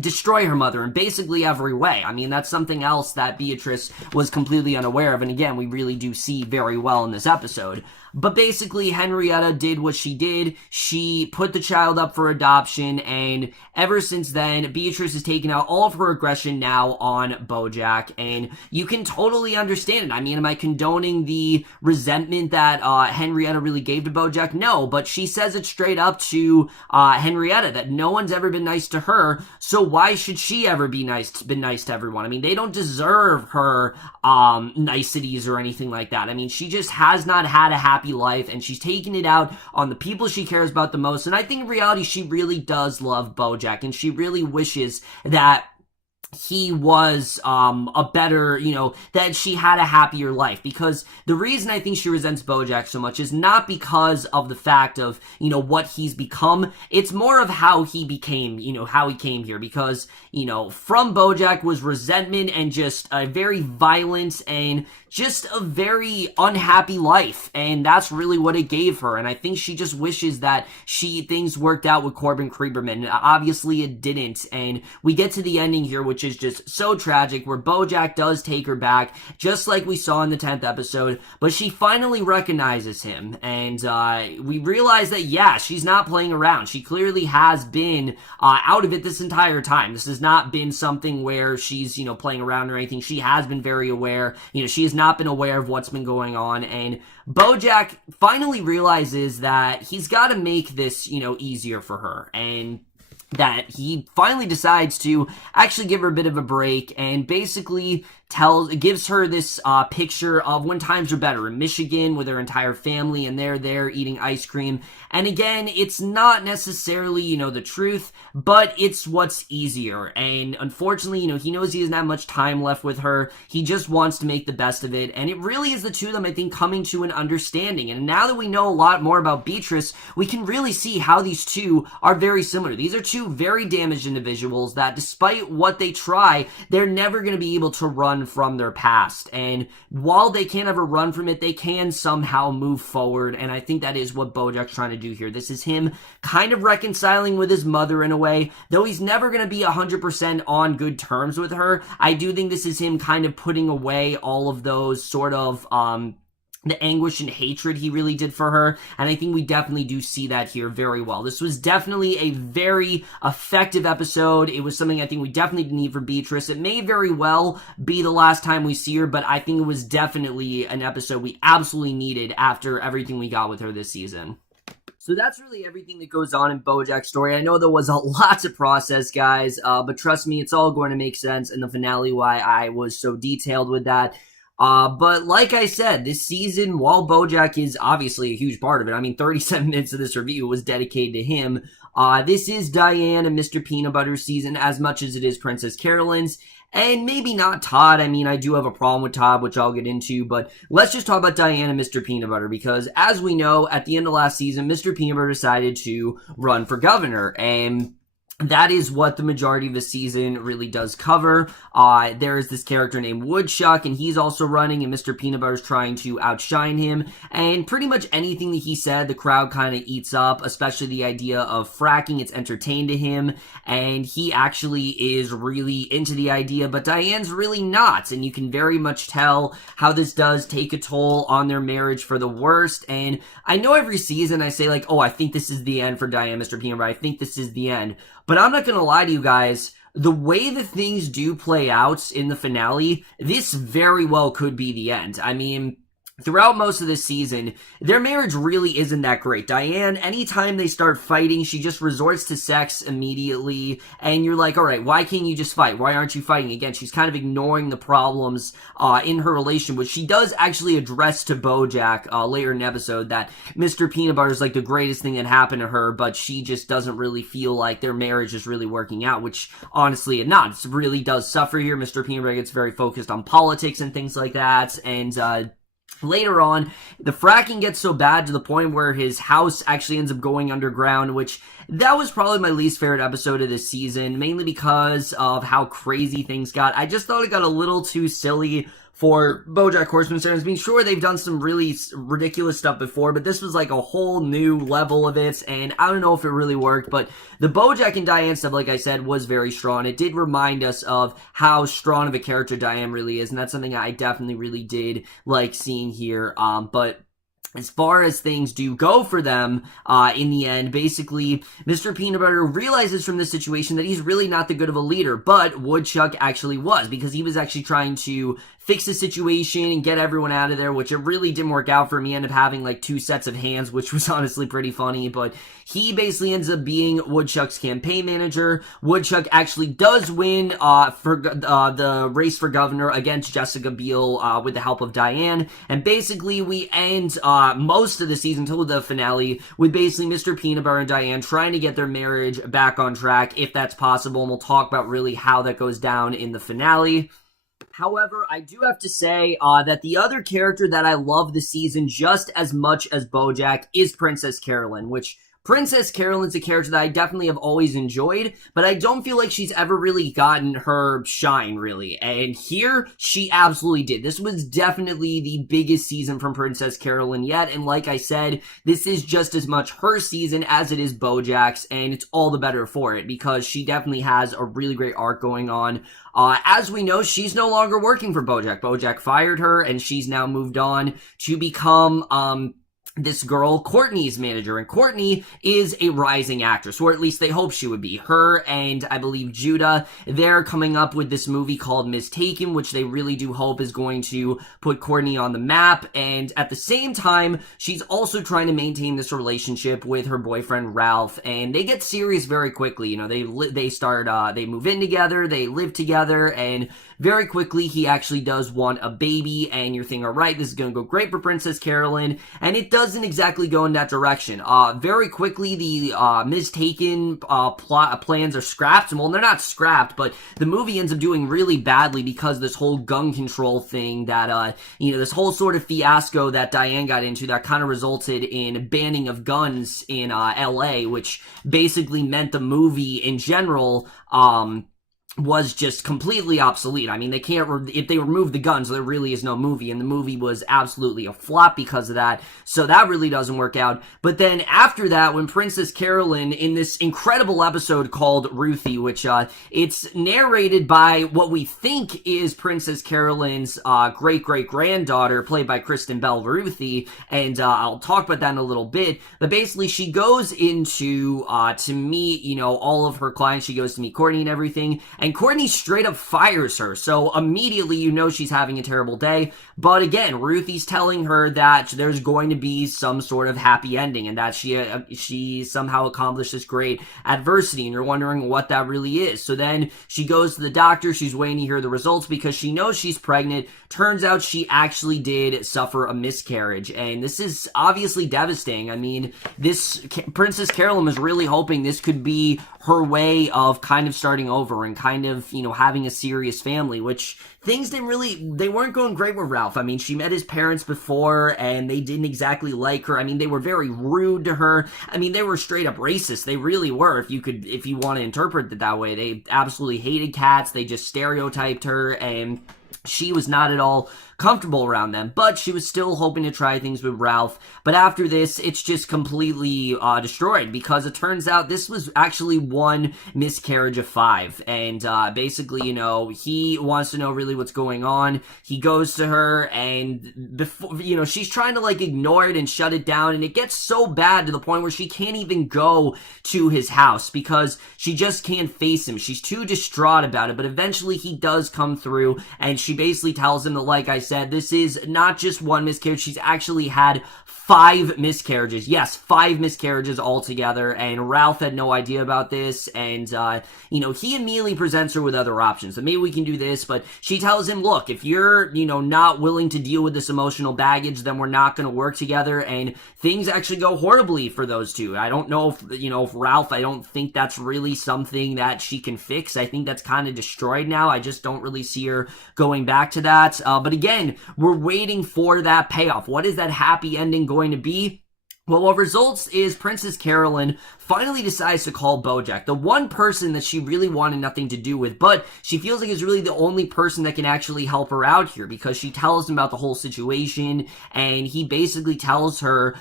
destroy her mother in basically every way. I mean, that's something else that Beatrice was completely unaware of, and again, we really do see very well in this episode. But basically, Henrietta did what she did. She put the child up for adoption, and ever since then, Beatrice has taken out all of her aggression now on BoJack, and you can totally understand it. I mean, am I condoning the resentment that Henrietta really gave to BoJack? No, but she says it straight up to Henrietta that no one's ever been nice to her, so why should she ever be nice to everyone? I mean, they don't deserve her niceties or anything like that. I mean, she just has not had a happy life, and she's taking it out on the people she cares about the most. And I think in reality, she really does love BoJack, and she really wishes that he was a better, that she had a happier life. Because the reason I think she resents BoJack so much is not because of the fact of, what he's become. It's more of how he became, how he came here. Because, from BoJack was resentment and just a very violent and just a very unhappy life. And that's really what it gave her. And I think she just wishes that things worked out with Corbin Creeberman. Obviously it didn't. And we get to the ending here, which is just so tragic, where BoJack does take her back, just like we saw in the 10th episode, but she finally recognizes him, and we realize that, yeah, she's not playing around. She clearly has been out of it this entire time. This has not been something where she's, playing around or anything. She has been very aware. She has not been aware of what's been going on, and BoJack finally realizes that he's got to make this, easier for her, and that he finally decides to actually give her a bit of a break and basically gives her this picture of when times are better in Michigan with her entire family, and they're there eating ice cream. And again, it's not necessarily, the truth, but it's what's easier. And unfortunately, he knows he doesn't have much time left with her. He just wants to make the best of it. And it really is the two of them, I think, coming to an understanding. And now that we know a lot more about Beatrice, we can really see how these two are very similar. These are two very damaged individuals that, despite what they try, they're never going to be able to run from their past. And while they can't ever run from it, they can somehow move forward. And I think that is what BoJack's trying to do here. This is him kind of reconciling with his mother in a way, though he's never going to be 100% on good terms with her. I do think this is him kind of putting away all of those sort of the anguish and hatred he really did for her, and I think we definitely do see that here very well. This was definitely a very effective episode. It was something I think we definitely need for Beatrice. It may very well be the last time we see her, but I think it was definitely an episode we absolutely needed after everything we got with her this season. So that's really everything that goes on in BoJack's story. I know there was a lot to process, guys, but trust me, it's all going to make sense in the finale why I was so detailed with that. But like I said, this season, while BoJack is obviously a huge part of it, I mean, 37 minutes of this review was dedicated to him. This is Diane and Mr. Peanutbutter season as much as it is Princess Carolyn's. And maybe not Todd. I mean, I do have a problem with Todd, which I'll get into, but let's just talk about Diane and Mr. Peanutbutter, because as we know, at the end of last season, Mr. Peanutbutter decided to run for governor, and that is what the majority of the season really does cover. There is this character named Woodchuck, and he's also running, and Mr. Peanutbutter is trying to outshine him. And pretty much anything that he said, the crowd kind of eats up, especially the idea of fracking. It's entertained to him, and he actually is really into the idea, but Diane's really not. And you can very much tell how this does take a toll on their marriage for the worst. And I know every season I say, like, oh, I think this is the end for Diane and Mr. Peanutbutter. I think this is the end. But I'm not going to lie to you guys, the way that things do play out in the finale, this very well could be the end. I mean, throughout most of this season, their marriage really isn't that great. Diane, anytime they start fighting, she just resorts to sex immediately, and you're like, all right, why can't you just fight? Why aren't you fighting? Again, she's kind of ignoring the problems in her relation, which she does actually address to BoJack later in the episode, that Mr. Peanutbutter is like the greatest thing that happened to her, but she just doesn't really feel like their marriage is really working out, which honestly it not. It really does suffer here. Mr. Peanutbutter gets very focused on politics and things like that, and later on, the fracking gets so bad to the point where his house actually ends up going underground, which that was probably my least favorite episode of this season, mainly because of how crazy things got. I just thought it got a little too silly, for BoJack Horseman fans. I mean, sure, they've done some really ridiculous stuff before, but this was like a whole new level of it, and I don't know if it really worked, but the BoJack and Diane stuff, like I said, was very strong. It did remind us of how strong of a character Diane really is, and that's something I definitely really did like seeing here, but as far as things do go for them, in the end, basically, Mr. Peanutbutter realizes from this situation that he's really not that good of a leader, but Woodchuck actually was, because he was actually trying to fix the situation and get everyone out of there, which it really didn't work out for him. He ended up having like 2 sets of hands, which was honestly pretty funny, but he basically ends up being Woodchuck's campaign manager. Woodchuck actually does win for the race for governor against Jessica Biel with the help of Diane, and basically we end most of the season until the finale with basically Mr. Peanutbutter and Diane trying to get their marriage back on track, if that's possible, and we'll talk about really how that goes down in the finale. However, I do have to say that the other character that I love this season just as much as BoJack is Princess Carolyn, which Princess Carolyn's a character that I definitely have always enjoyed, but I don't feel like she's ever really gotten her shine, really. And here, she absolutely did. This was definitely the biggest season from Princess Carolyn yet, and like I said, this is just as much her season as it is BoJack's, and it's all the better for it, because she definitely has a really great arc going on. As we know, she's no longer working for BoJack. BoJack fired her, and she's now moved on to become, this girl, Courtney's manager, and Courtney is a rising actress, or at least they hope she would be. Her and, I believe, Judah, they're coming up with this movie called Mistaken, which they really do hope is going to put Courtney on the map, and at the same time, she's also trying to maintain this relationship with her boyfriend, Ralph, and they get serious very quickly. You know, they move in together, they live together, and very quickly, he actually does want a baby, and you're thinking, alright, this is gonna go great for Princess Carolyn, and it doesn't exactly go in that direction. Very quickly, the Mistaken plans are scrapped. Well, they're not scrapped, but the movie ends up doing really badly because this whole gun control thing that, this whole sort of fiasco that Diane got into that kind of resulted in banning of guns in LA, which basically meant the movie in general, was just completely obsolete. I mean, they can't, if they remove the guns, there really is no movie, and the movie was absolutely a flop because of that, so that really doesn't work out. But then after that, when Princess Carolyn, in this incredible episode called Ruthie, which, it's narrated by what we think is Princess Carolyn's, great-great-granddaughter, played by Kristen Bell, Ruthie, and, I'll talk about that in a little bit, but basically she goes into, to meet, all of her clients. She goes to meet Courtney and everything, and Courtney straight up fires her, so immediately she's having a terrible day. But again, Ruthie's telling her that there's going to be some sort of happy ending, and that she somehow accomplished this great adversity, and you're wondering what that really is. So then she goes to the doctor, she's waiting to hear the results because she knows she's pregnant. Turns out she actually did suffer a miscarriage, and this is obviously devastating. I mean, Princess Carolyn was really hoping this could be her way of kind of starting over and kind of, having a serious family, which things they weren't going great with Ralph. I mean, she met his parents before, and they didn't exactly like her. I mean, they were very rude to her. I mean, they were straight up racist. They really were, if you want to interpret it that way. They absolutely hated cats. They just stereotyped her, and she was not at all comfortable around them, but she was still hoping to try things with Ralph. But after this, it's just completely destroyed, because it turns out this was actually one miscarriage of 5, and basically, he wants to know really what's going on. He goes to her, and before, she's trying to like ignore it and shut it down, and it gets so bad to the point where she can't even go to his house because she just can't face him. She's too distraught about it, but eventually he does come through, and she basically tells him that, like I said, this is not just one miscarriage. She's actually had 5 miscarriages. Yes, 5 miscarriages altogether, and Ralph had no idea about this, and, he immediately presents her with other options. So maybe we can do this, but she tells him, look, if you're, not willing to deal with this emotional baggage, then we're not going to work together, and things actually go horribly for those two. I don't know if Ralph, I don't think that's really something that she can fix. I think that's kind of destroyed now. I just don't really see her going back to that. But again, we're waiting for that payoff. What is that happy ending going to be? Well, what results is Princess Carolyn finally decides to call BoJack, the one person that she really wanted nothing to do with, but she feels like is really the only person that can actually help her out here, because she tells him about the whole situation, and he basically tells her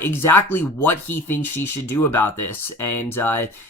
exactly what he thinks she should do about this, and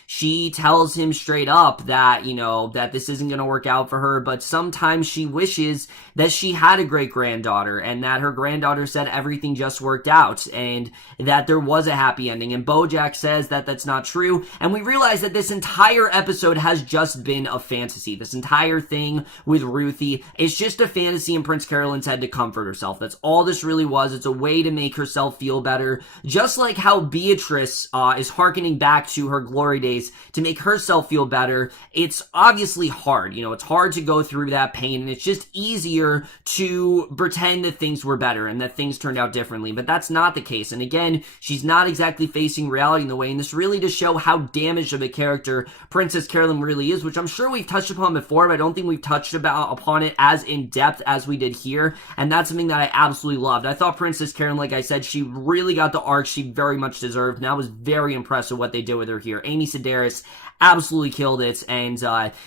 she tells him straight up that, you know, that this isn't going to work out for her, but sometimes she wishes that she had a great-granddaughter, and that her granddaughter said everything just worked out, and that there was a happy ending, and BoJack says that that's not true, and we realize that this entire episode has just been a fantasy. This entire thing with Ruthie is just a fantasy in Prince Carolyn's head to comfort herself. That's all this really was. It's a way to make herself feel better, just like how Beatrice is hearkening back to her glory days to make herself feel better. It's obviously hard, you know, it's hard to go through that pain, and it's just easier to pretend that things were better and that things turned out differently, but that's not the case. And again, she's not exactly facing reality in the way, and this really does show how damaged of a character Princess Carolyn really is, which I'm sure we've touched upon before, but I don't think we've touched upon it as in depth as we did here, and that's something that I absolutely loved. I thought Princess Carolyn, like I said, she really got the arc she very much deserved, and I was very impressed with what they did with her here. Amy Sedaris absolutely killed it, and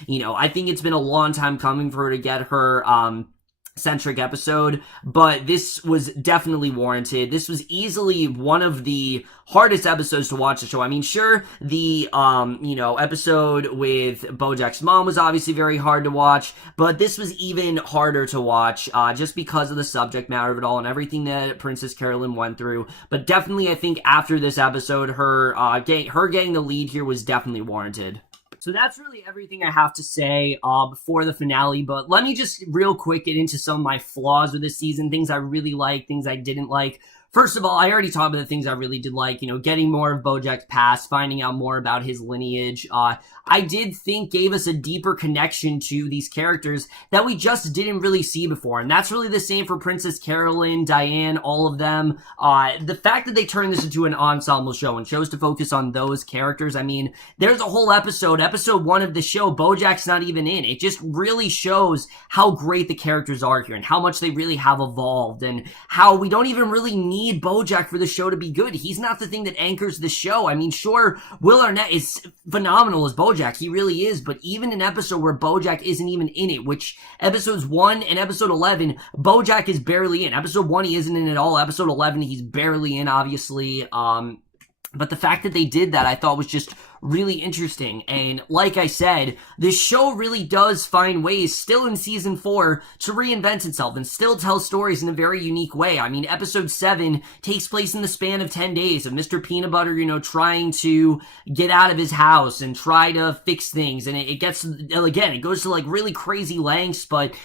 you know, I think it's been a long time coming for her to get her centric episode, but this was definitely warranted. This was easily one of the hardest episodes to watch the show. I mean, sure, the you know, episode with BoJack's mom was obviously very hard to watch, but this was even harder to watch just because of the subject matter of it all and everything that Princess Carolyn went through. But definitely, I think after this episode, her getting the lead here was definitely warranted. So that's really everything I have to say before the finale, but let me just real quick get into some of my flaws with this season, things I really like, things I didn't like. First of all, I already talked about the things I really did like, you know, getting more of BoJack's past, finding out more about his lineage. I did think gave us a deeper connection to these characters that we just didn't really see before, and that's really the same for Princess Carolyn, Diane, all of them. The fact that they turned this into an ensemble show and chose to focus on those characters, I mean, there's a whole episode 1 of the show, BoJack's not even in. It just really shows how great the characters are here and how much they really have evolved, and how we don't even really need BoJack for the show to be good. He's not the thing that anchors the show. I mean, sure, Will Arnett is phenomenal as BoJack. He really is, but even an episode where BoJack isn't even in it, which episodes 1 and episode 11, BoJack is barely in. Episode 1, he isn't in at all. Episode 11, he's barely in, obviously. But the fact that they did that, I thought was just really interesting. And like I said, this show really does find ways, still in season 4, to reinvent itself and still tell stories in a very unique way. I mean, episode 7 takes place in the span of 10 days of Mr. Peanutbutter, you know, trying to get out of his house and try to fix things. And it gets, again, it goes to like really crazy lengths, but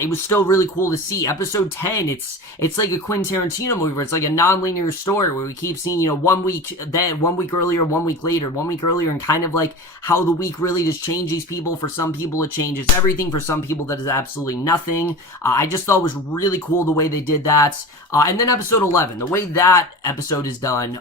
it was still really cool to see. Episode 10, it's like a Quentin Tarantino movie where it's like a non-linear story where we keep seeing, you know, 1 week then, 1 week earlier, 1 week later, 1 week earlier, and kind of like how the week really just changes these people. For some people it changes everything, for some people that is absolutely nothing. I just thought it was really cool the way they did that. And then episode 11, the way that episode is done,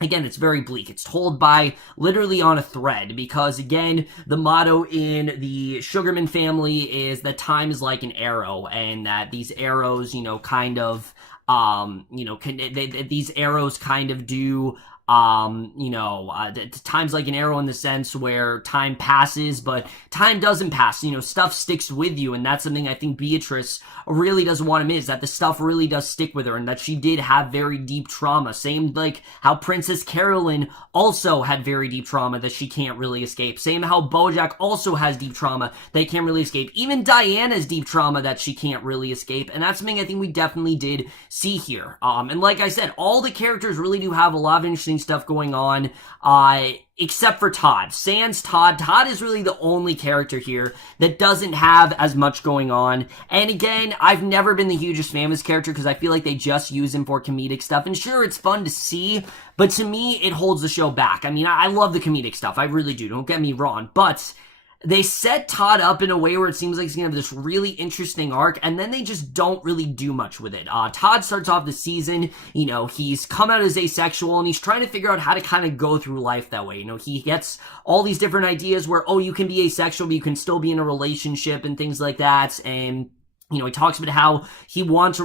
again, it's very bleak. It's told by literally on a thread because, again, the motto in the Sugarman family is that time is like an arrow, and that these arrows, you know, kind of, these arrows kind of do, time's like an arrow in the sense where time passes, but time doesn't pass. You know, stuff sticks with you, and that's something I think Beatrice really doesn't want to miss, that the stuff really does stick with her, and that she did have very deep trauma. Same like how Princess Carolyn also had very deep trauma that she can't really escape. Same how BoJack also has deep trauma that he can't really escape. Even Diane has deep trauma that she can't really escape, and that's something I think we definitely did see here. And like I said, all the characters really do have a lot of interesting stuff going on, except for Todd. Sans Todd. Todd is really the only character here that doesn't have as much going on. And again, I've never been the hugest fan of this character because I feel like they just use him for comedic stuff. And sure, it's fun to see, but to me, it holds the show back. I mean, I love the comedic stuff. I really do. Don't get me wrong. But they set Todd up in a way where it seems like he's going to have this really interesting arc, and then they just don't really do much with it. Todd starts off the season, you know, he's come out as asexual, and he's trying to figure out how to kind of go through life that way. You know, he gets all these different ideas where, oh, you can be asexual, but you can still be in a relationship and things like that, and he talks about how he wants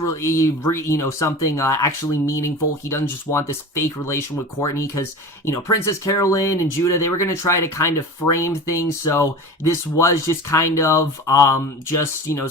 something actually meaningful. He doesn't just want this fake relation with Courtney because, Princess Carolyn and Judah, they were going to try to kind of frame things. So this was just kind of,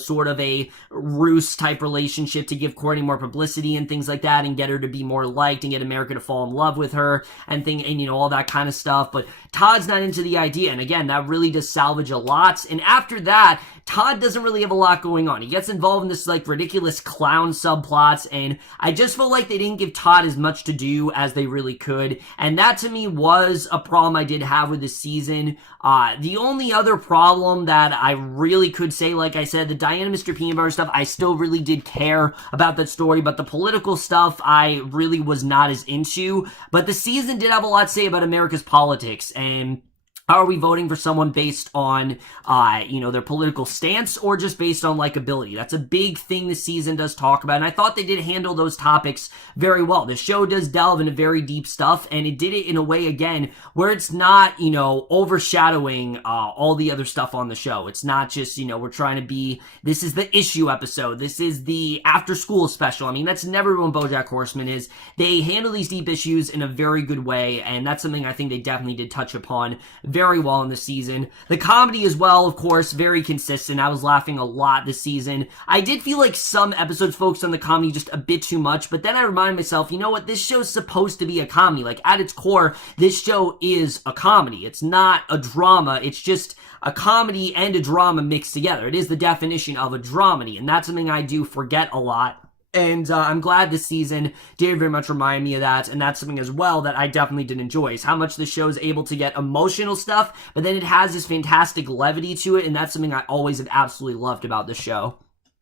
sort of a ruse type relationship to give Courtney more publicity and things like that and get her to be more liked and get America to fall in love with her and all that kind of stuff. But Todd's not into the idea. And again, that really does salvage a lot. And after that, Todd doesn't really have a lot going on. He gets involved in this ridiculous clown subplots, and I just feel like they didn't give Todd as much to do as they really could, and that to me was a problem I did have with this season. The only other problem that I really could say, like I said, the Diane and Mr. Peanutbutter stuff, I still really did care about that story, but the political stuff I really was not as into. But the season did have a lot to say about America's politics, and are we voting for someone based on, their political stance or just based on likability? That's a big thing the season does talk about, and I thought they did handle those topics very well. The show does delve into very deep stuff, and it did it in a way, again, where it's not, overshadowing all the other stuff on the show. It's not just, we're trying to be, this is the issue episode, this is the after-school special. I mean, that's never what BoJack Horseman is. They handle these deep issues in a very good way, and that's something I think they definitely did touch upon very well in the season. The comedy as well, of course, very consistent. I was laughing a lot this season. I did feel like some episodes focused on the comedy just a bit too much, but then I reminded myself, you know what, this show's supposed to be a comedy. Like, at its core, this show is a comedy. It's not a drama. It's just a comedy and a drama mixed together. It is the definition of a dramedy, and that's something I do forget a lot. And I'm glad this season did very much remind me of that, and that's something as well that I definitely did enjoy, is how much the show is able to get emotional stuff, but then it has this fantastic levity to it, and that's something I always have absolutely loved about the show.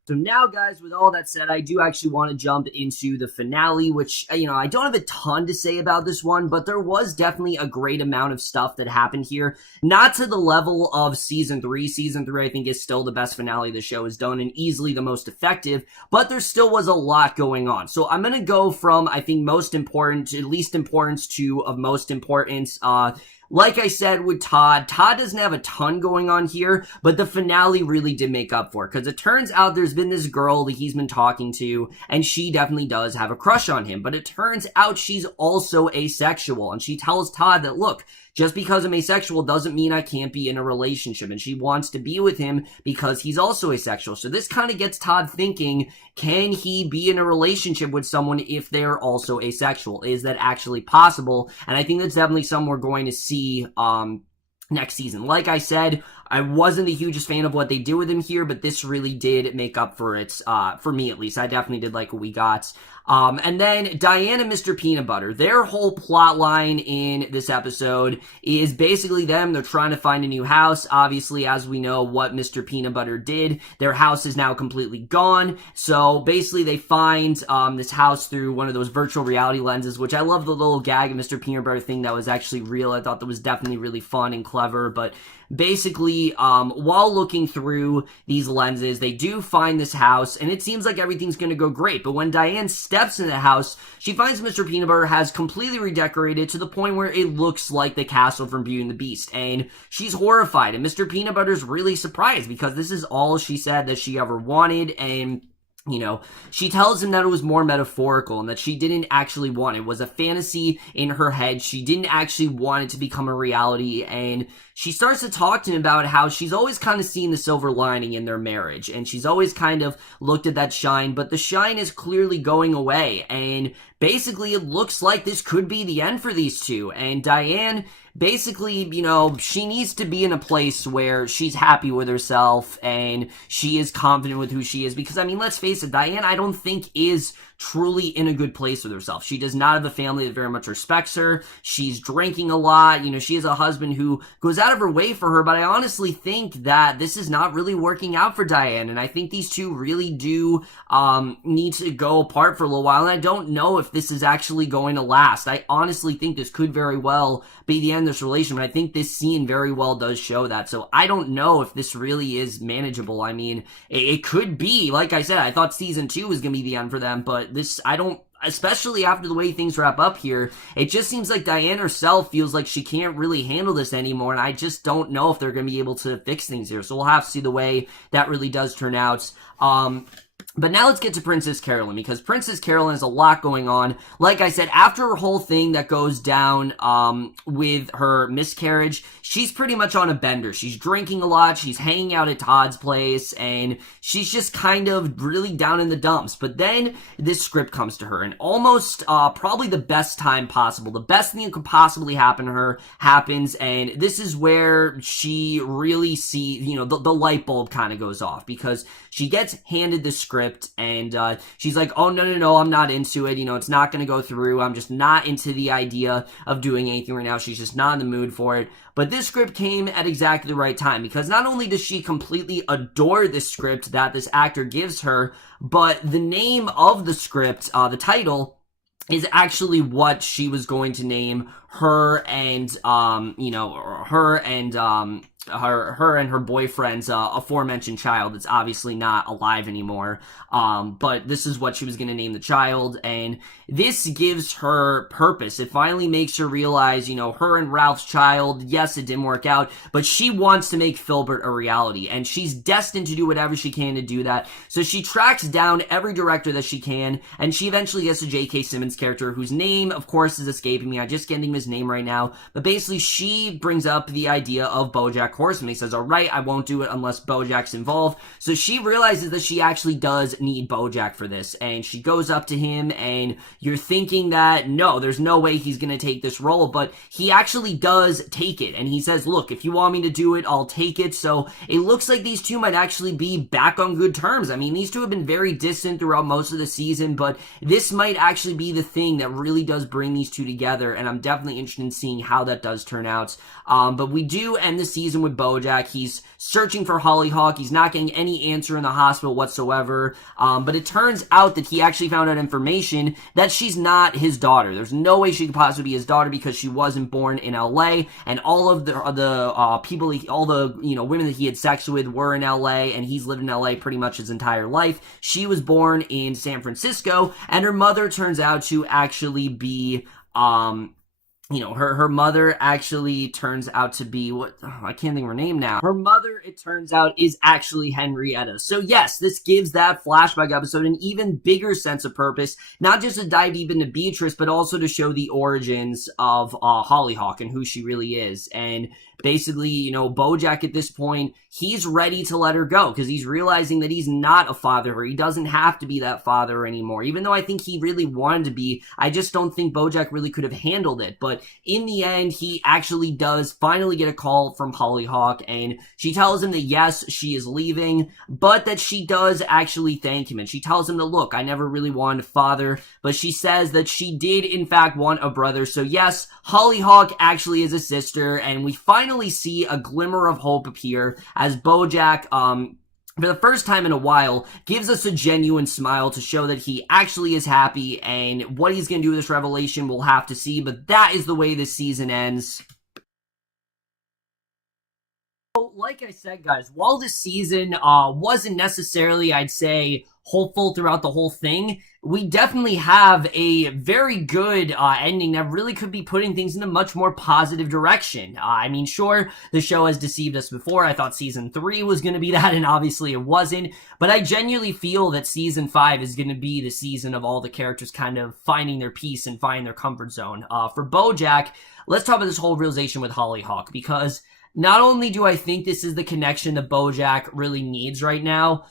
So now, guys, with all that said, I do actually want to jump into the finale, which, I don't have a ton to say about this one, but there was definitely a great amount of stuff that happened here. Not to the level of Season 3. Season 3, I think, is still the best finale the show has done and easily the most effective, but there still was a lot going on. So I'm going to go from, I think, most important to least importance to of most importance. Like I said with Todd doesn't have a ton going on here, but the finale really did make up for it, because it turns out there's been this girl that he's been talking to, and she definitely does have a crush on him, but it turns out she's also asexual, and she tells Todd that, look, just because I'm asexual doesn't mean I can't be in a relationship, and she wants to be with him because he's also asexual. So this kind of gets Todd thinking, can he be in a relationship with someone if they're also asexual? Is that actually possible? And I think that's definitely something we're going to see next season. Like I said, I wasn't the hugest fan of what they did with him here, but this really did make up for it, for me at least. I definitely did like what we got. And then Diane and Mr. Peanutbutter, their whole plot line in this episode is basically them. They're trying to find a new house. Obviously, as we know what Mr. Peanutbutter did, their house is now completely gone. So basically they find this house through one of those virtual reality lenses, which I love the little gag of Mr. Peanutbutter thing that was actually real. I thought that was definitely really fun and clever, but basically, while looking through these lenses, they do find this house, and it seems like everything's going to go great. But when Diane steps in the house, she finds Mr. Peanutbutter has completely redecorated to the point where it looks like the castle from Beauty and the Beast, and she's horrified. And Mr. Peanutbutter's really surprised because this is all she said that she ever wanted, and she tells him that it was more metaphorical and that she didn't actually want it. It was a fantasy in her head. She didn't actually want it to become a reality, and she starts to talk to him about how she's always kind of seen the silver lining in their marriage, and she's always kind of looked at that shine, but the shine is clearly going away, and basically it looks like this could be the end for these two. And Diane, basically, she needs to be in a place where she's happy with herself and she is confident with who she is, because, let's face it, Diane, I don't think is truly in a good place with herself. She does not have a family that very much respects her. She's drinking a lot. She has a husband who goes out of her way for her, but I honestly think that this is not really working out for Diane, and I think these two really do need to go apart for a little while, and I don't know if this is actually going to last. I honestly think this could very well be the end of this relationship, and I think this scene very well does show that, so I don't know if this really is manageable. It could be, like I said, I thought season 2 was going to be the end for them, but this, I especially after the way things wrap up here, it just seems like Diane herself feels like she can't really handle this anymore, and I just don't know if they're going to be able to fix things here. So we'll have to see the way that really does turn out. But now let's get to Princess Carolyn, because Princess Carolyn has a lot going on. Like I said, after her whole thing that goes down with her miscarriage, she's pretty much on a bender. She's drinking a lot, she's hanging out at Todd's place, and she's just kind of really down in the dumps. But then this script comes to her, and almost probably the best time possible, the best thing that could possibly happen to her happens, and this is where she really sees, you know, the light bulb kind of goes off, because she gets handed the script, and she's like, oh, no, I'm not into it. You know, it's not going to go through. I'm just not into the idea of doing anything right now. She's just not in the mood for it. But this script came at exactly the right time, because not only does she completely adore this script that this actor gives her, but the name of the script, the title, is actually what she was going to name her and, her and her boyfriend's aforementioned child. That's obviously not alive anymore, but this is what she was going to name the child, and this gives her purpose. It finally makes her realize, you know, her and Ralph's child, yes, it didn't work out, but she wants to make Filbert a reality, and she's destined to do whatever she can to do that. So she tracks down every director that she can, and she eventually gets to J.K. Simmons' character, whose name, of course, is escaping me. I just can't think of his name right now, but basically she brings up the idea of BoJack Horseman. He says, all right, I won't do it unless BoJack's involved. So she realizes that she actually does need BoJack for this, and she goes up to him, and you're thinking that, no, there's no way he's going to take this role, but he actually does take it, and he says, look, if you want me to do it, I'll take it. So it looks like these two might actually be back on good terms. I mean, these two have been very distant throughout most of the season, but this might actually be the thing that really does bring these two together, and I'm definitely interested in seeing how that does turn out. But we do end the season with BoJack. He's searching for Hollyhock. He's not getting any answer in the hospital whatsoever. But it turns out that he actually found out information that she's not his daughter. There's no way she could possibly be his daughter, because she wasn't born in LA, and all of the people, all the women that he had sex with were in LA, and he's lived in LA pretty much his entire life. She was born in San Francisco, and her mother turns out to actually be her mother actually turns out to be I can't think of her name now. Her mother, it turns out, is actually Henrietta. So yes, this gives that flashback episode an even bigger sense of purpose, not just to dive deep into Beatrice, but also to show the origins of Hollyhock and who she really is. And basically, BoJack at this point, he's ready to let her go, because he's realizing that he's not a father. He doesn't have to be that father anymore. Even though I think he really wanted to be, I just don't think BoJack really could have handled it. But in the end, he actually does finally get a call from Hollyhock, and she tells him that yes, she is leaving, but that she does actually thank him. And she tells him that, look, I never really wanted a father, but she says that she did in fact want a brother. So yes, Hollyhock actually is a sister, and we finally see a glimmer of hope appear as BoJack, for the first time in a while, gives us a genuine smile to show that he actually is happy, and what he's going to do with this revelation we'll have to see, but that is the way this season ends. Like I said, guys, while this season wasn't necessarily, I'd say, hopeful throughout the whole thing, we definitely have a very good ending that really could be putting things in a much more positive direction. I mean, sure, the show has deceived us before. I thought season 3 was going to be that, and obviously it wasn't. But I genuinely feel that season 5 is going to be the season of all the characters kind of finding their peace and finding their comfort zone. For BoJack, let's talk about this whole realization with Hollyhock, because not only do I think this is the connection that BoJack really needs right now,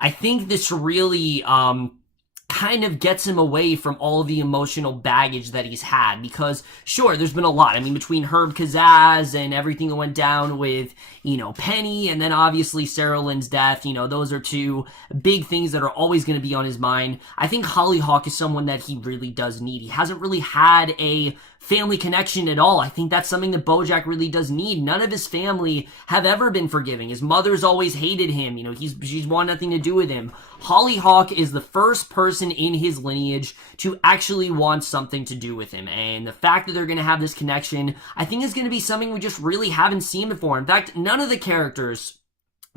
I think this really kind of gets him away from all the emotional baggage that he's had, because sure, there's been a lot. I mean, between Herb Kazaz and everything that went down with, Penny, and then obviously Sarah Lynn's death, those are two big things that are always going to be on his mind. I think Hollyhock is someone that he really does need. He hasn't really had a family connection at all. I think that's something that BoJack really does need. None of his family have ever been forgiving. His mother's always hated him. She's wanted nothing to do with him. Hollyhock is the first person in his lineage to actually want something to do with him. And the fact that they're going to have this connection, I think is going to be something we just really haven't seen before. In fact, none of the characters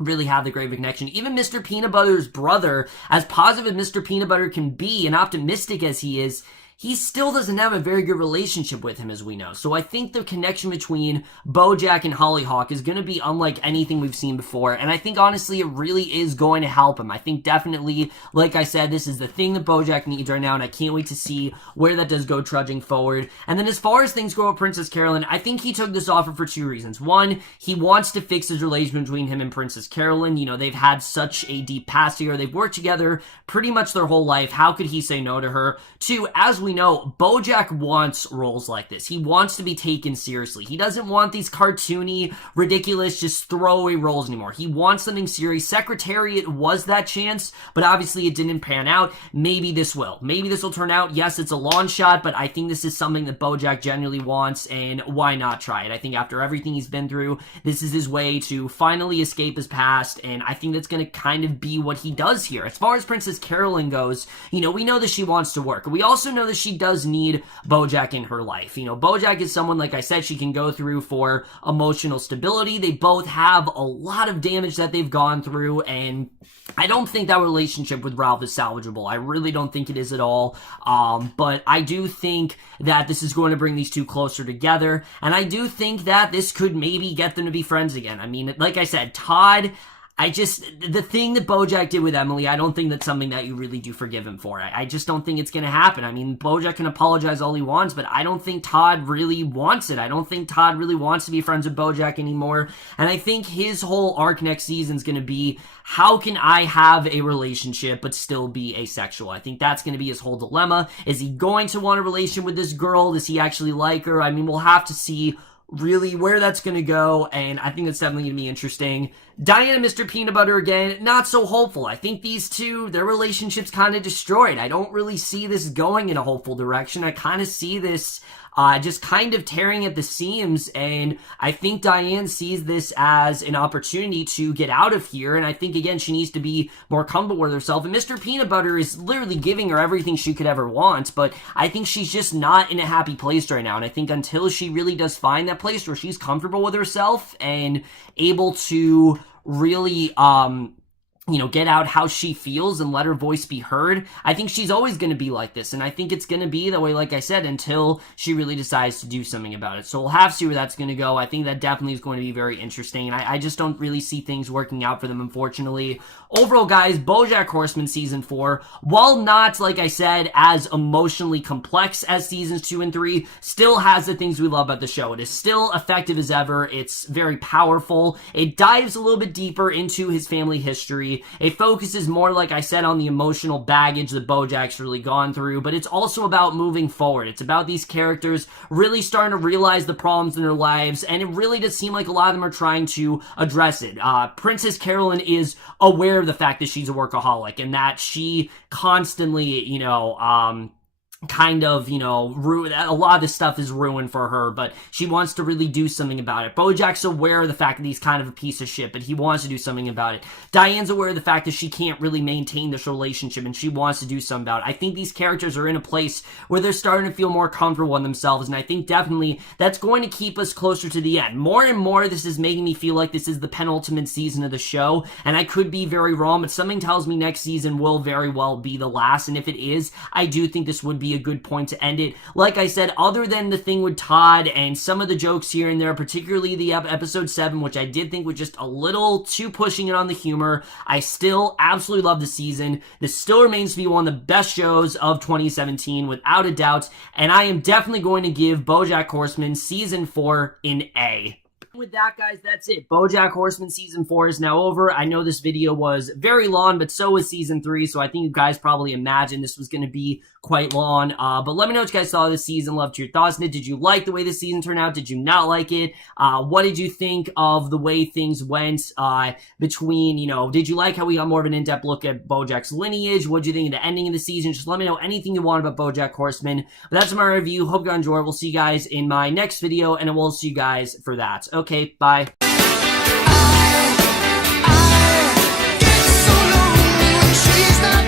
really have the great of a connection. Even Mr. Peanutbutter's brother, as positive as Mr. Peanutbutter can be and optimistic as he is, he still doesn't have a very good relationship with him, as we know. So I think the connection between BoJack and Hollyhock is going to be unlike anything we've seen before. And I think, honestly, it really is going to help him. I think definitely, like I said, this is the thing that BoJack needs right now, and I can't wait to see where that does go trudging forward. And then as far as things go with Princess Carolyn, I think he took this offer for 2 reasons. One, he wants to fix his relationship between him and Princess Carolyn. You know, they've had such a deep past here. They've worked together pretty much their whole life. How could he say no to her? Two, as we know, BoJack wants roles like this. He wants to be taken seriously. He doesn't want these cartoony, ridiculous, just throwaway roles anymore. He wants something serious. Secretariat was that chance, but obviously it didn't pan out. Maybe this will. Maybe this will turn out. Yes, it's a long shot, but I think this is something that BoJack genuinely wants, and why not try it? I think after everything he's been through, this is his way to finally escape his past, and I think that's going to kind of be what he does here. As far as Princess Carolyn goes, you know, we know that she wants to work. We also know that she does need BoJack in her life. You know, BoJack is someone, like I said, she can go through for emotional stability. They both have a lot of damage that they've gone through, and I don't think that relationship with Ralph is salvageable. I really don't think it is at all. But I do think that this is going to bring these two closer together, and I do think that this could maybe get them to be friends again. I mean, like I said, Todd, the thing that BoJack did with Emily, I don't think that's something that you really do forgive him for. I just don't think it's going to happen. I mean, BoJack can apologize all he wants, but I don't think Todd really wants it. I don't think Todd really wants to be friends with BoJack anymore. And I think his whole arc next season is going to be, how can I have a relationship but still be asexual? I think that's going to be his whole dilemma. Is he going to want a relationship with this girl? Does he actually like her? I mean, we'll have to see really where that's going to go, and I think it's definitely going to be interesting. Diane and Mr. Peanutbutter, again, not so hopeful. I think these two, their relationship's kind of destroyed. I don't really see this going in a hopeful direction. I kind of see this just kind of tearing at the seams, and I think Diane sees this as an opportunity to get out of here, and I think, again, she needs to be more comfortable with herself, and Mr. Peanutbutter is literally giving her everything she could ever want, but I think she's just not in a happy place right now, and I think until she really does find that place where she's comfortable with herself and able to really, you know, get out how she feels and let her voice be heard, I think she's always going to be like this, and I think it's going to be that way, like I said, until she really decides to do something about it. So we'll have to see where that's going to go. I think that definitely is going to be very interesting, and I just don't really see things working out for them, unfortunately. Overall, guys, BoJack Horseman Season 4, while not, like I said, as emotionally complex as Seasons 2 and 3, still has the things we love about the show. It is still effective as ever. It's very powerful. It dives a little bit deeper into his family history. It focuses more, like I said, on the emotional baggage that BoJack's really gone through, but it's also about moving forward. It's about these characters really starting to realize the problems in their lives, and it really does seem like a lot of them are trying to address it. Princess Carolyn is aware of the fact that she's a workaholic, and that she constantly, you know, kind of, you know, a lot of this stuff is ruined for her, but she wants to really do something about it. BoJack's aware of the fact that he's kind of a piece of shit, but he wants to do something about it. Diane's aware of the fact that she can't really maintain this relationship, and she wants to do something about it. I think these characters are in a place where they're starting to feel more comfortable in themselves, and I think definitely that's going to keep us closer to the end. More and more, this is making me feel like this is the penultimate season of the show, and I could be very wrong, but something tells me next season will very well be the last, and if it is, I do think this would be a good point to end it. Like I said, other than the thing with Todd and some of the jokes here and there, particularly the episode 7, which I did think was just a little too pushing it on the humor, I still absolutely love the season. This still remains to be one of the best shows of 2017, without a doubt, and I am definitely going to give BoJack Horseman Season 4 an A. With that, guys, that's it. BoJack Horseman Season 4 is now over. I know this video was very long, but so was Season 3, so I think you guys probably imagined this was going to be quite long. But let me know what you guys thought of this season. Love your thoughts on it. Did you like the way the season turned out? Did you not like it? What did you think of the way things went between, you know, did you like how we got more of an in-depth look at BoJack's lineage? What did you think of the ending of the season? Just let me know anything you want about BoJack Horseman. But that's my review. Hope you enjoyed. We'll see you guys in my next video, and I will see you guys for that. Okay, bye. It's so lonely when she's not